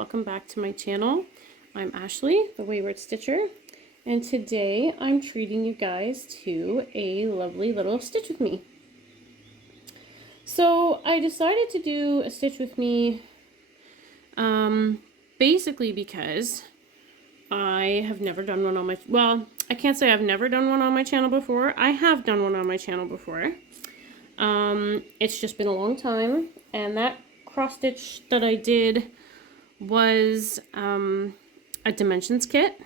welcome back to my channel. I'm Ashley, the Wayward Stitcher, and today I'm treating you guys to a lovely little stitch with me. So I decided to do a stitch with me basically because I have never done one on my, well, I can't say I've never done one on my channel before. I have done one on my channel before. It's just been a long time, and that cross stitch that I did was a dimensions kit,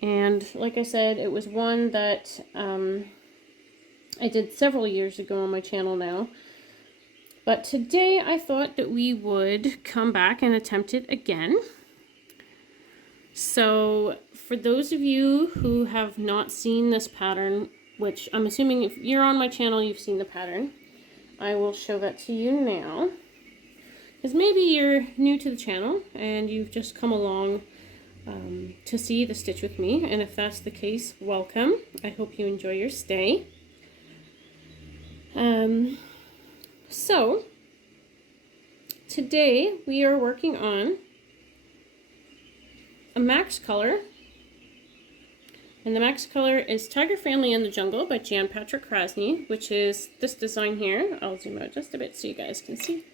and like I said, it was one that I did several years ago on my channel now, but today I thought that we would come back and attempt it again. So for those of you who have not seen this pattern, which I'm assuming if you're on my channel you've seen the pattern, I will show that to you now. Because maybe you're new to the channel and you've just come along to see the stitch with me, and if that's the case, welcome. I hope you enjoy your stay. So today we are working on a max color, and the max color is Tiger Family in the Jungle by Jan Patrick Krasny, which is this design here. I'll zoom out just a bit so you guys can see.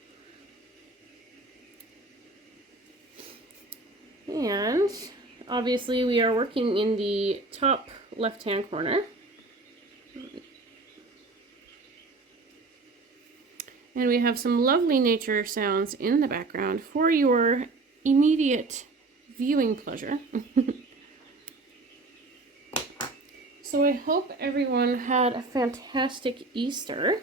And obviously we are working in the top left hand corner. And we have some lovely nature sounds in the background for your immediate viewing pleasure. So I hope everyone had a fantastic Easter.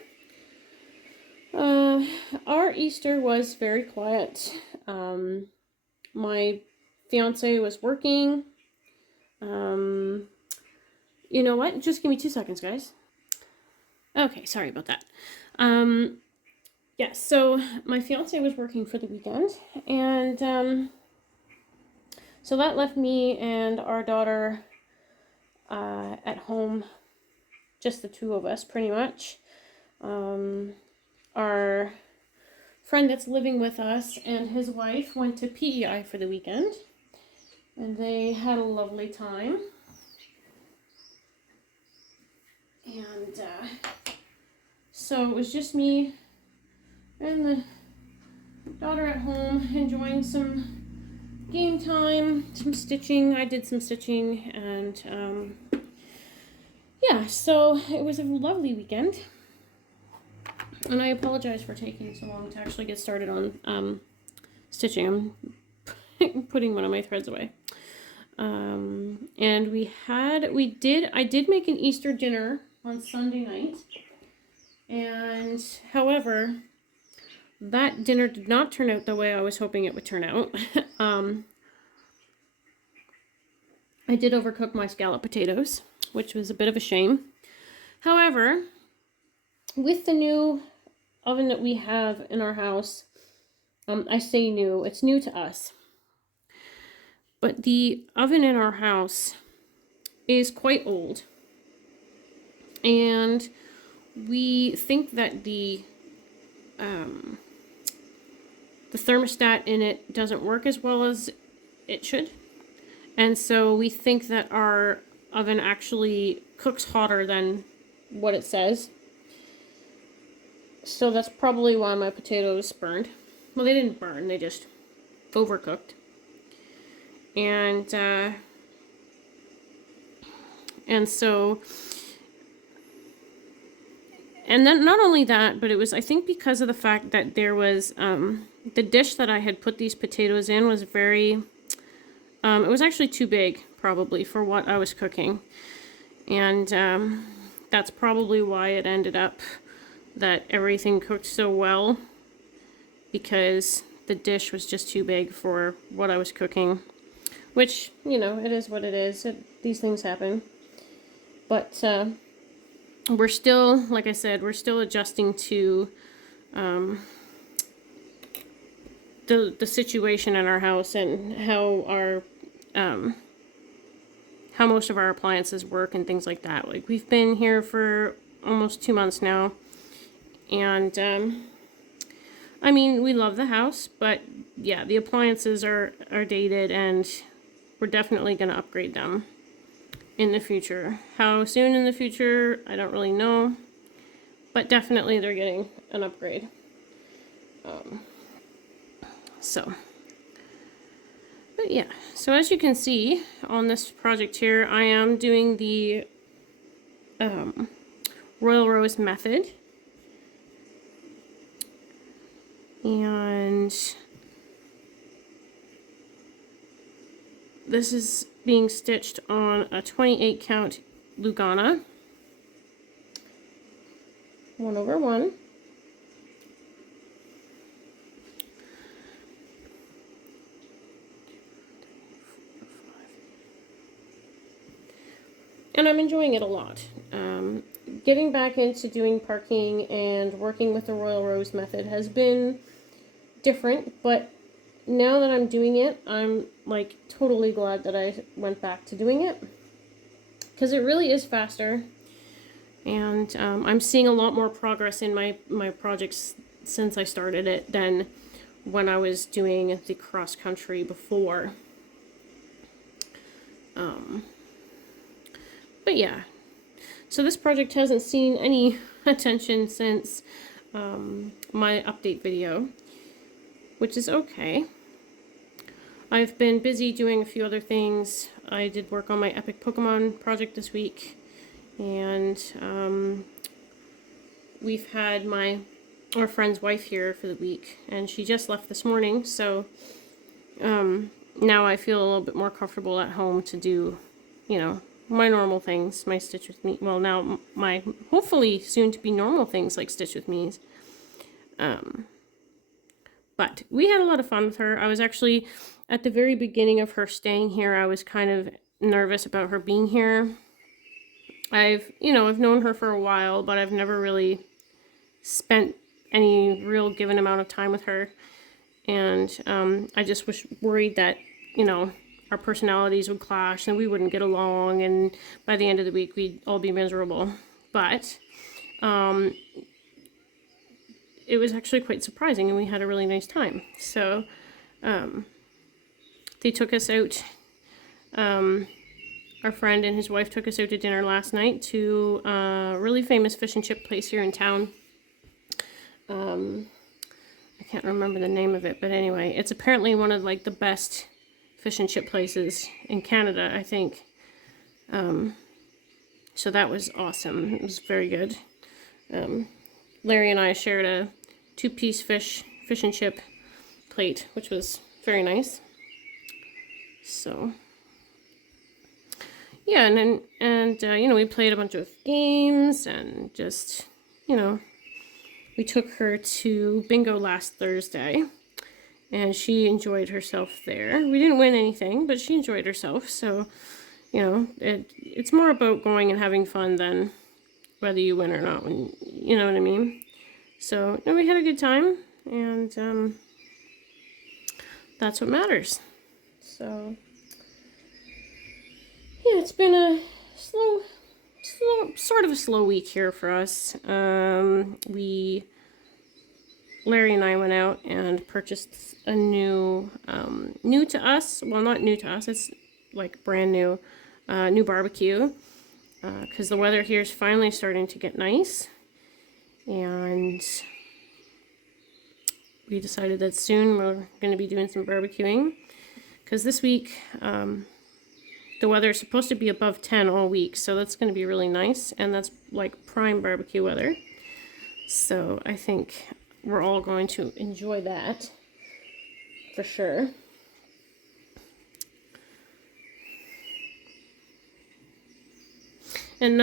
Our Easter was very quiet. My fiance was working. You know what? Just give me 2 seconds, guys. Okay, sorry about that. Yeah, so my fiance was working for the weekend, and so that left me and our daughter at home, just the two of us, pretty much. Our friend that's living with us and his wife went to PEI for the weekend, and they had a lovely time. And so it was just me and the daughter at home enjoying some game time, some stitching. I did some stitching, and yeah, so it was a lovely weekend. And I apologize for taking so long to actually get started on stitching. I'm putting one of my threads away. And I did make an Easter dinner on Sunday night. And however, that dinner did not turn out the way I was hoping it would turn out. I did overcook my scallop potatoes, which was a bit of a shame. However, with the new oven that we have in our house, I say new, it's new to us, but the oven in our house is quite old, and we think that the thermostat in it doesn't work as well as it should, and so we think that our oven actually cooks hotter than what it says. So that's probably why my potatoes burned. Well, they didn't burn, they just overcooked. And so, and then not only that, but it was, I think, because of the fact that there was, the dish that I had put these potatoes in was very, it was actually too big, probably, for what I was cooking. And that's probably why it ended up that everything cooked so well, because the dish was just too big for what I was cooking, which, you know, it is what it is. These things happen. But we're still, like I said, we're still adjusting to the situation in our house and how our how most of our appliances work and things like that. Like, we've been here for almost 2 months now, and I mean, we love the house, but yeah, the appliances are dated, and we're definitely going to upgrade them in the future. How soon in the future, I don't really know, but definitely they're getting an upgrade. But yeah, so as you can see on this project here, I am doing the Royal Rose method. And this is being stitched on a 28 count Lugana, 1/1. And I'm enjoying it a lot. Getting back into doing parking and working with the Royal Rose method has been different, but now that I'm doing it, I'm like totally glad that I went back to doing it, because it really is faster, and I'm seeing a lot more progress in my projects since I started it than when I was doing the cross country before. But yeah, so this project hasn't seen any attention since my update video, which is okay. I've been busy doing a few other things. I did work on my epic Pokemon project this week, and we've had our friend's wife here for the week, and she just left this morning, so now I feel a little bit more comfortable at home to do, you know, my normal things, my Stitch With Me, well, now my hopefully soon to be normal things like Stitch With Me's. But we had a lot of fun with her. I was actually, at the very beginning of her staying here, I was kind of nervous about her being here. I've known her for a while, but I've never really spent any real given amount of time with her. And I just was worried that, our personalities would clash and we wouldn't get along, and by the end of the week we'd all be miserable. But it was actually quite surprising, and we had a really nice time. So they took us out, our friend and his wife took us out to dinner last night to a really famous fish and chip place here in town. I can't remember the name of it, but anyway, it's apparently one of like the best fish and chip places in Canada, I think. So that was awesome. It was very good. Larry and I shared a 2-piece fish and chip plate, which was very nice. So yeah, and we played a bunch of games, and just, we took her to bingo last Thursday, and she enjoyed herself there. We didn't win anything, but she enjoyed herself. So, it's more about going and having fun than whether you win or not, you know what I mean? So, we had a good time, and that's what matters. So, yeah, it's been a sort of a slow week here for us. Larry and I went out and purchased a new to us, well, not new to us, it's like brand new, new barbecue, because the weather here is finally starting to get nice, and we decided that soon we're going to be doing some barbecuing, because this week the weather is supposed to be above 10 all week, so that's going to be really nice, and that's like prime barbecue weather. So I think we're all going to enjoy that for sure. And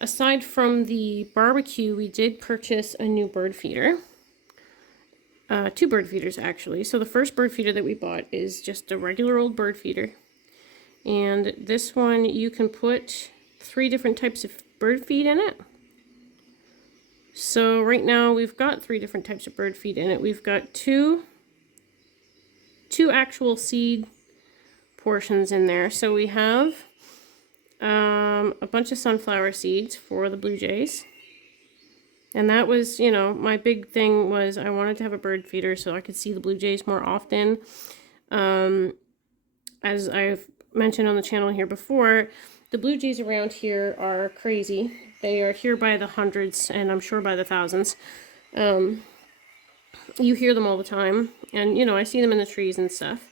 aside from the barbecue, we did purchase a new bird feeder. 2 bird feeders, actually. So the first bird feeder that we bought is just a regular old bird feeder. And this one, you can put 3 different types of bird feed in it. So right now we've got 3 different types of bird feed in it. We've got two actual seed portions in there. So we have a bunch of sunflower seeds for the blue jays. And that was, you know, my big thing was I wanted to have a bird feeder so I could see the blue jays more often. As I've mentioned on the channel here before, the blue jays around here are crazy. They are here by the hundreds, and I'm sure by the thousands. You hear them all the time, and, you know, I see them in the trees and stuff.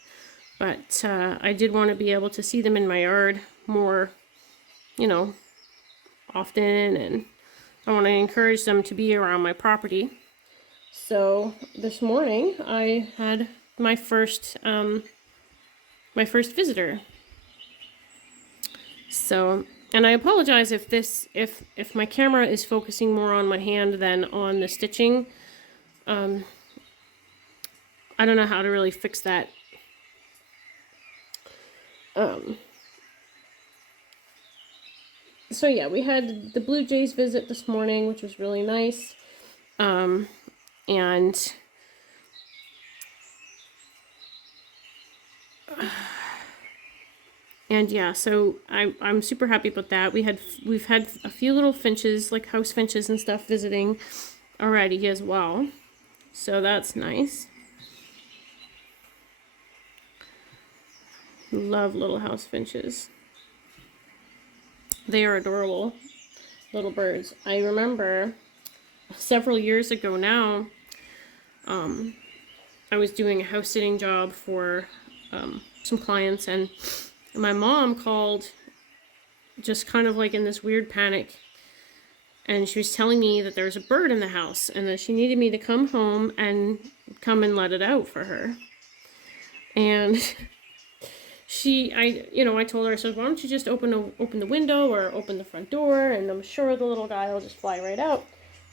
But I did want to be able to see them in my yard more, you know, often, and I want to encourage them to be around my property. So this morning I had my first visitor. So, and I apologize if my camera is focusing more on my hand than on the stitching. I don't know how to really fix that. So yeah, we had the Blue Jays visit this morning, which was really nice. And yeah, so I'm super happy about that. We've had a few little finches, like house finches and stuff, visiting already as well. So that's nice. Love little house finches. They are adorable little birds. I remember several years ago now, I was doing a house sitting job for some clients, and my mom called just kind of like in this weird panic, and she was telling me that there was a bird in the house and that she needed me to come home and come and let it out for her. And I told her, I said, why don't you just open the window or open the front door, and I'm sure the little guy will just fly right out.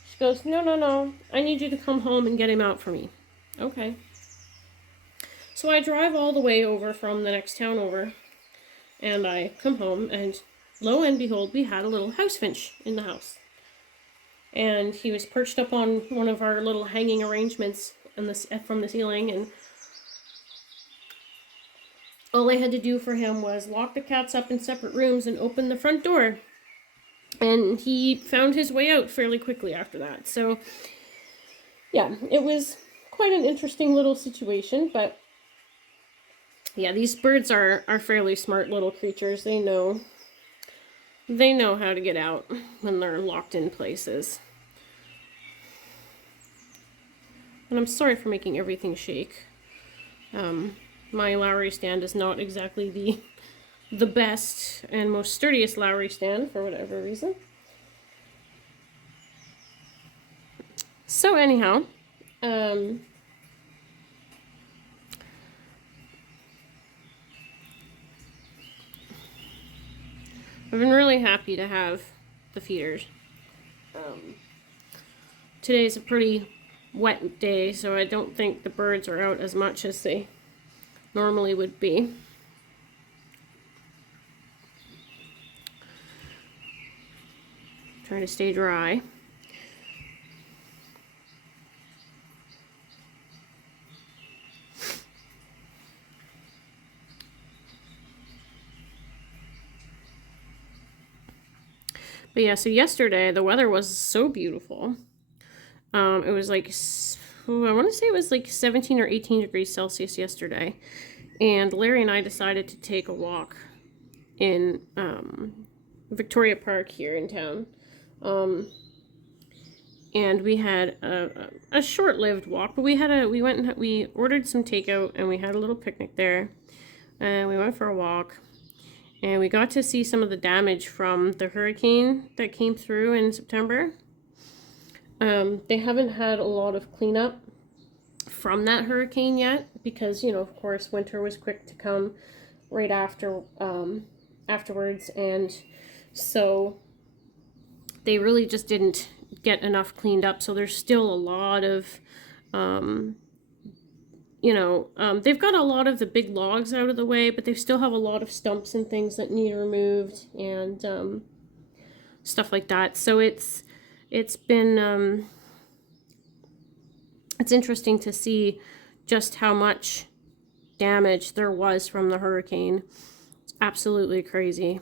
She goes, no, I need you to come home and get him out for me. Okay. So I drive all the way over from the next town over, and I come home, and lo and behold, we had a little house finch in the house. And he was perched up on one of our little hanging arrangements from the ceiling, and all I had to do for him was lock the cats up in separate rooms and open the front door. And he found his way out fairly quickly after that. So, yeah, it was quite an interesting little situation. But, yeah, these birds are fairly smart little creatures. They know how to get out when they're locked in places. And I'm sorry for making everything shake. My Lowry stand is not exactly the best and most sturdiest Lowry stand for whatever reason. So anyhow, I've been really happy to have the feeders. Today's a pretty wet day, so I don't think the birds are out as much as they normally would be. Trying to stay dry. But yeah, so yesterday the weather was so beautiful. It was like, I want to say it was like 17 or 18 degrees Celsius yesterday. And Larry and I decided to take a walk in Victoria Park here in town. And we had a short-lived walk, but we ordered some takeout, and we had a little picnic there. And we went for a walk. And we got to see some of the damage from the hurricane that came through in September. They haven't had a lot of cleanup from that hurricane yet because, of course, winter was quick to come right afterwards. And so they really just didn't get enough cleaned up. So there's still a lot of, they've got a lot of the big logs out of the way, but they still have a lot of stumps and things that need removed and stuff like that. So it's been, it's interesting to see just how much damage there was from the hurricane. It's absolutely crazy.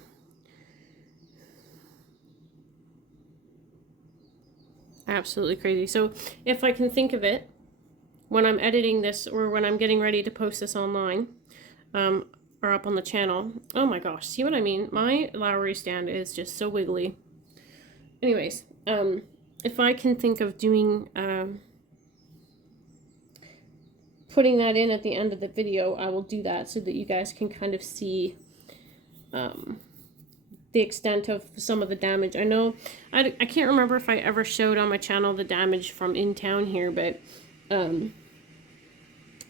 Absolutely crazy. So if I can think of it, when I'm editing this or when I'm getting ready to post this online, or up on the channel, oh my gosh, see what I mean? My Lowry stand is just so wiggly. Anyways, if I can think of doing, putting that in at the end of the video, I will do that so that you guys can kind of see the extent of some of the damage. I know, I can't remember if I ever showed on my channel the damage from in town here, but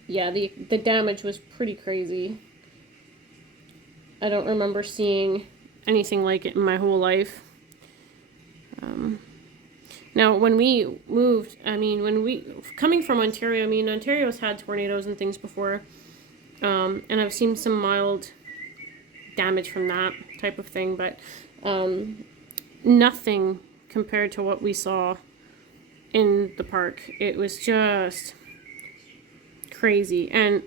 yeah, the damage was pretty crazy. I don't remember seeing anything like it in my whole life. Now, when we moved, I mean, coming from Ontario, I mean, Ontario's had tornadoes and things before, and I've seen some mild damage from that type of thing, but nothing compared to what we saw in the park. It was just crazy. And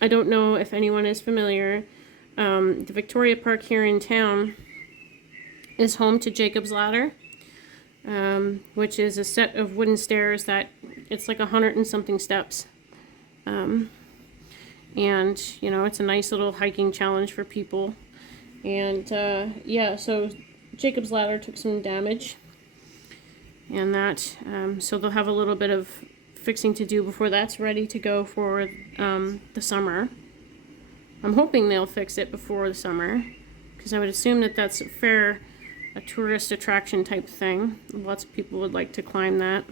I don't know if anyone is familiar, the Victoria Park here in town is home to Jacob's Ladder, which is a set of wooden stairs that it's like 100 and something steps. And, you know, it's a nice little hiking challenge for people. And, yeah, so Jacob's Ladder took some damage. And that, so they'll have a little bit of fixing to do before that's ready to go for the summer. I'm hoping they'll fix it before the summer, because I would assume that that's a tourist attraction type thing. Lots of people would like to climb that.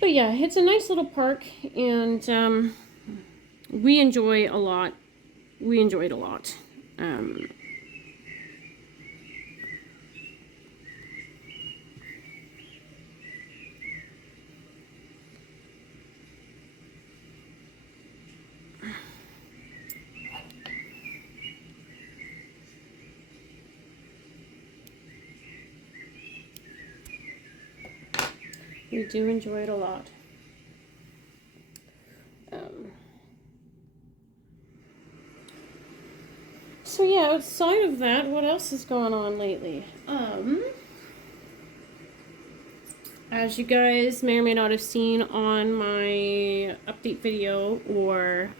But yeah, it's a nice little park, and we enjoy a lot. We enjoyed a lot. We do enjoy it a lot. So yeah, outside of that, what else is going on lately? As you guys may or may not have seen on my update video, or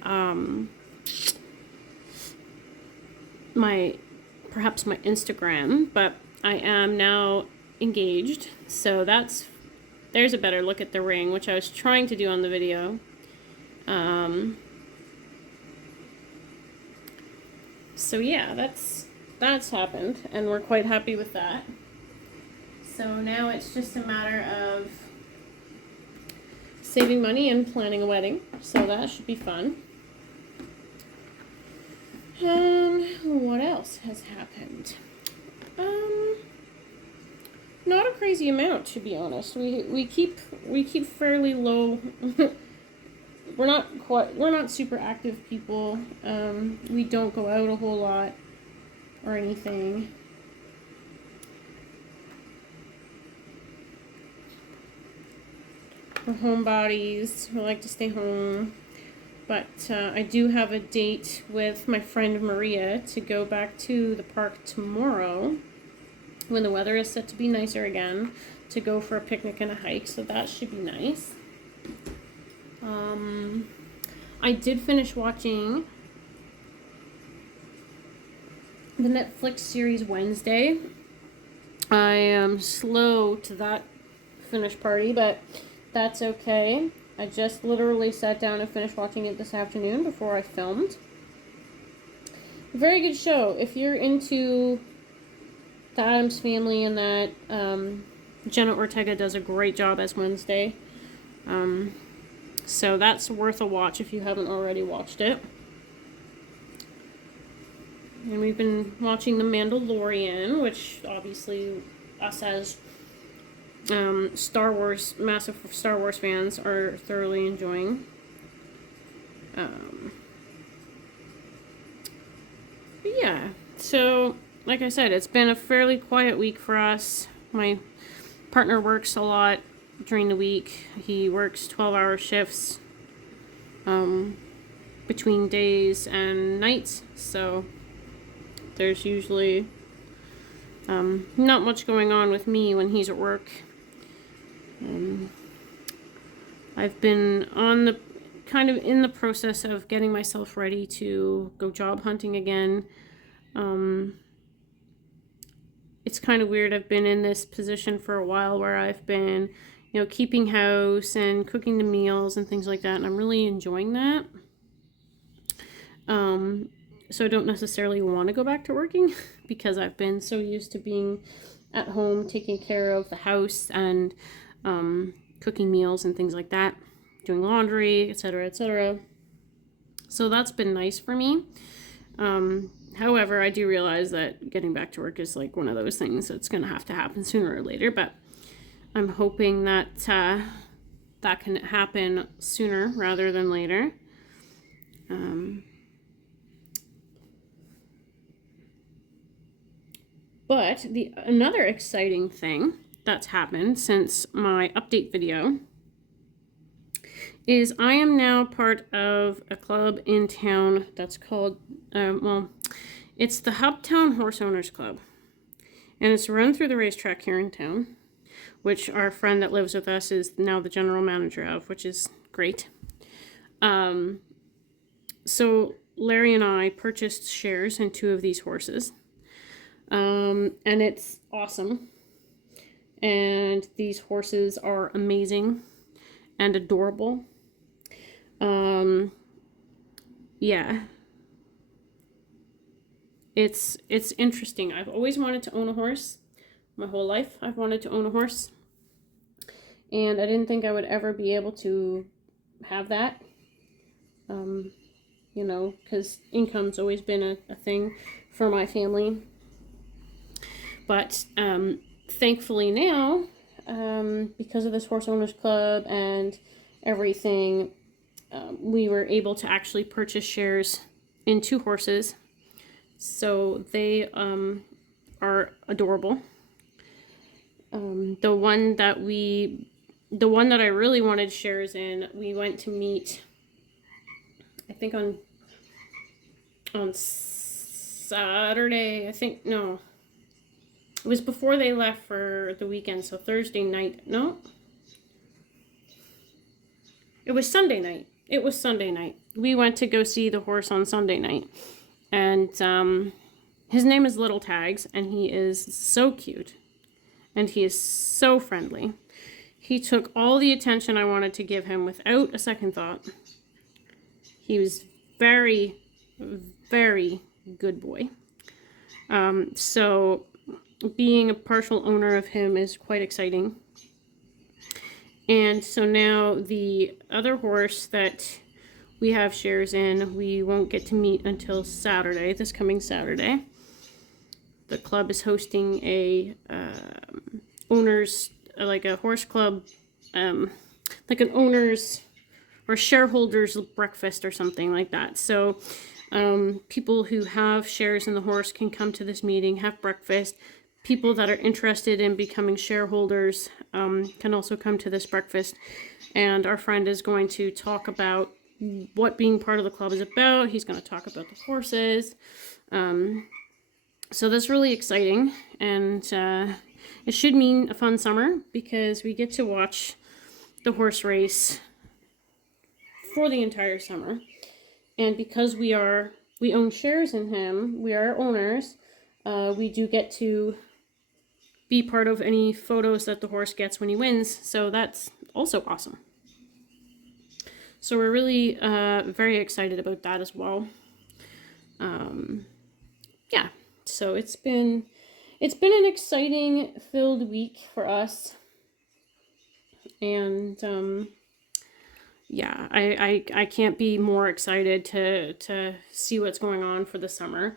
perhaps my Instagram, but I am now engaged, so there's a better look at the ring, which I was trying to do on the video. So yeah, that's happened, and we're quite happy with that. So now it's just a matter of saving money and planning a wedding, so that should be fun. What else has happened? Not a crazy amount, to be honest. We keep fairly low. We're not super active people. We don't go out a whole lot or anything. We're homebodies. We like to stay home. But I do have a date with my friend Maria to go back to the park tomorrow, when the weather is set to be nicer again, to go for a picnic and a hike, so that should be nice. I did finish watching the Netflix series Wednesday. I am slow to that finish party, but that's okay. I just literally sat down and finished watching it this afternoon before I filmed. Very good show. If you're into the Addams Family and that, Jenna Ortega does a great job as Wednesday. So that's worth a watch if you haven't already watched it. And we've been watching The Mandalorian, which obviously us as massive Star Wars fans are thoroughly enjoying. But yeah, so like I said, it's been a fairly quiet week for us. My partner works a lot during the week. He works 12-hour shifts between days and nights, so there's usually Not much going on with me when he's at work. I've been kind of in the process of getting myself ready to go job hunting again. It's kind of weird. I've been in this position for a while where I've been, keeping house and cooking the meals and things like that, and I'm really enjoying that. So I don't necessarily want to go back to working because I've been so used to being at home, taking care of the house and cooking meals and things like that, doing laundry, etc., etc. So that's been nice for me. However, I do realize that getting back to work is like one of those things that's going to have to happen sooner or later, but I'm hoping that that can happen sooner rather than later. But another exciting thing that's happened since my update video is I am now part of a club in town that's called, it's the Hubtown Horse Owners Club. And it's run through the racetrack here in town, which our friend that lives with us is now the general manager of, which is great. So Larry and I purchased shares in 2 of these horses. And it's awesome. And these horses are amazing and adorable. Yeah. It's interesting. I've always wanted to own a horse. My whole life I've wanted to own a horse. And I didn't think I would ever be able to have that. Because income's always been a thing for my family. But thankfully now, because of this horse owners club and everything, we were able to actually purchase shares in 2 horses. So they are adorable. The one that I really wanted shares in, we went to meet, I think on Saturday, it was before they left for the weekend, so Thursday night. No, it was Sunday night. We went to go see the horse on Sunday night. And his name is Little Tags, and he is so cute. And he is so friendly. He took all the attention I wanted to give him without a second thought. He was very, very good boy. So being a partial owner of him is quite exciting. And so now the other horse that we have shares in, we won't get to meet until Saturday, this coming Saturday. The club is hosting a horse club, like an owners or shareholders breakfast or something like that. So people who have shares in the horse can come to this meeting, have breakfast. People that are interested in becoming shareholders can also come to this breakfast. And our friend is going to talk about what being part of the club is about. He's going to talk about the horses. So that's really exciting. And it should mean a fun summer because we get to watch the horse race for the entire summer. And because we own shares in him, we are owners, we do get to be part of any photos that the horse gets when he wins. So that's also awesome. So we're really very excited about that as well. Yeah, so it's been an exciting filled week for us. And yeah, I can't be more excited to see what's going on for the summer.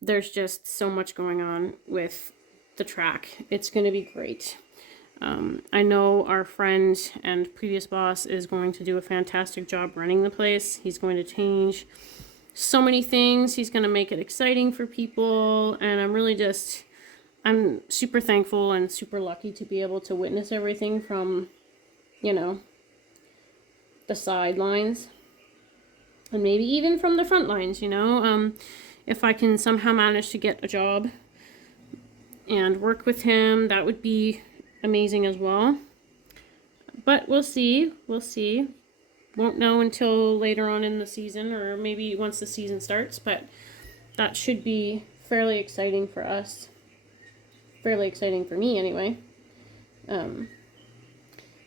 There's just so much going on with the track. It's going to be great. I know our friend and previous boss is going to do a fantastic job running the place. He's going to change so many things. He's going to make it exciting for people. And I'm super thankful and super lucky to be able to witness everything from, the sidelines. And maybe even from the front lines, if I can somehow manage to get a job and work with him, that would be amazing as well. But we'll see. We'll see. Won't know until later on in the season, or maybe once the season starts, but that should be fairly exciting for us. Fairly exciting for me anyway.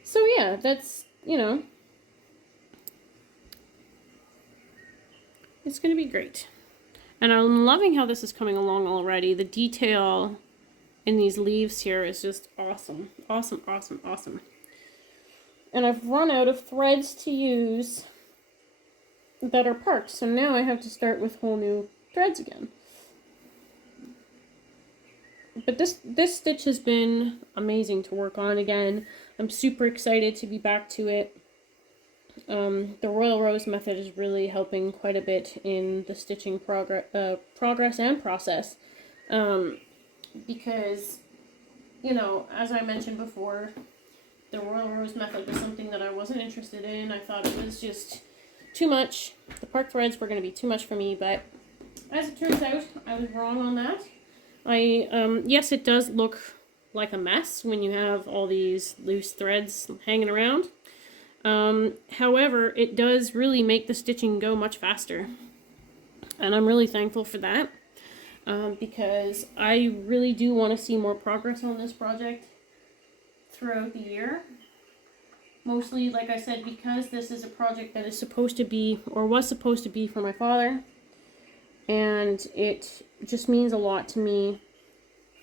So yeah, that's, you know, it's going to be great. And I'm loving how this is coming along already. The detail in these leaves here is just awesome. Awesome, awesome, awesome. And I've run out of threads to use that are parked. So now I have to start with whole new threads again. But this stitch has been amazing to work on again. I'm super excited to be back to it. The Royal Rose method is really helping quite a bit in the stitching progress and process. Because, you know, as I mentioned before, the Royal Rose method was something that I wasn't interested in. I thought it was just too much. The park threads were going to be too much for me, but as it turns out, I was wrong on that. Yes, it does look like a mess when you have all these loose threads hanging around. However, it does really make the stitching go much faster. And I'm really thankful for that. Because I really do want to see more progress on this project throughout the year. Mostly, like I said, because this is a project that is supposed to be, or was supposed to be, for my father. And it just means a lot to me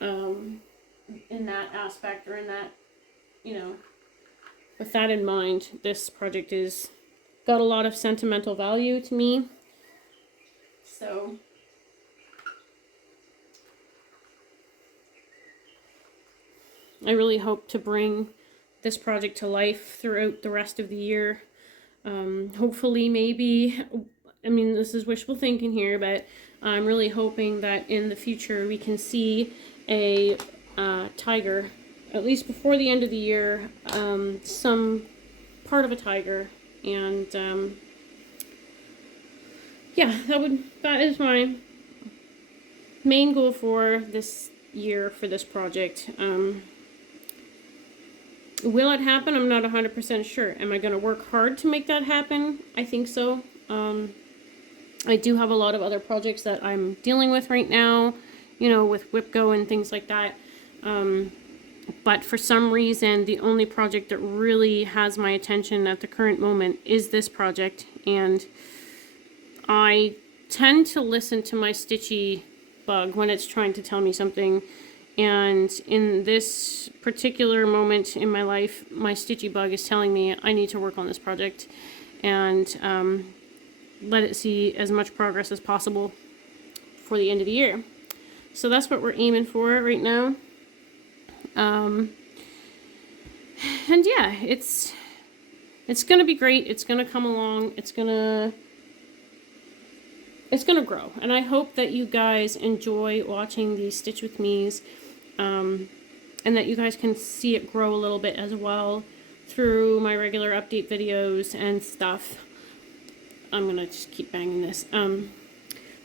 in that aspect, or in that, you know, with that in mind, this project is got a lot of sentimental value to me. So I really hope to bring this project to life throughout the rest of the year. Hopefully, maybe, I mean, this is wishful thinking here, but I'm really hoping that in the future we can see a tiger, at least before the end of the year, some part of a tiger. And yeah, that is my main goal for this year for this project. Will it happen? I'm not 100% sure. Am I going to work hard to make that happen? I think so. I do have a lot of other projects that I'm dealing with right now, you know, with WIPGO and things like that. But for some reason, the only project that really has my attention at the current moment is this project. And I tend to listen to my stitchy bug when it's trying to tell me something. And in this particular moment in my life, my stitchy bug is telling me I need to work on this project and let it see as much progress as possible for the end of the year. So that's what we're aiming for right now. And yeah, it's gonna be great. It's gonna come along. It's gonna grow. And I hope that you guys enjoy watching these Stitch With Me's. And that you guys can see it grow a little bit as well through my regular update videos and stuff. I'm gonna just keep banging this.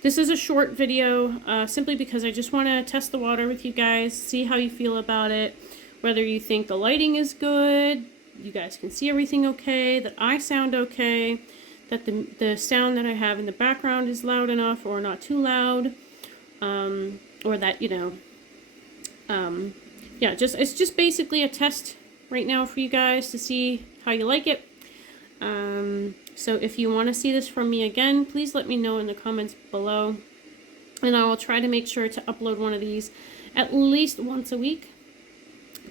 This is a short video, simply because I just want to test the water with you guys, see how you feel about it, whether you think the lighting is good, you guys can see everything okay, that I sound okay, that the sound that I have in the background is loud enough or not too loud, or that, you know, yeah, it's just basically a test right now for you guys to see how you like it. So if you want to see this from me again, please let me know in the comments below, and I will try to make sure to upload one of these at least once a week,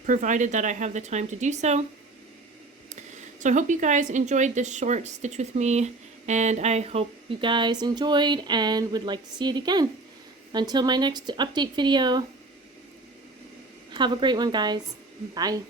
provided that I have the time to do so. So I hope you guys enjoyed this short Stitch With Me, and I hope you guys enjoyed and would like to see it again. Until my next update video, have a great one, guys. Bye.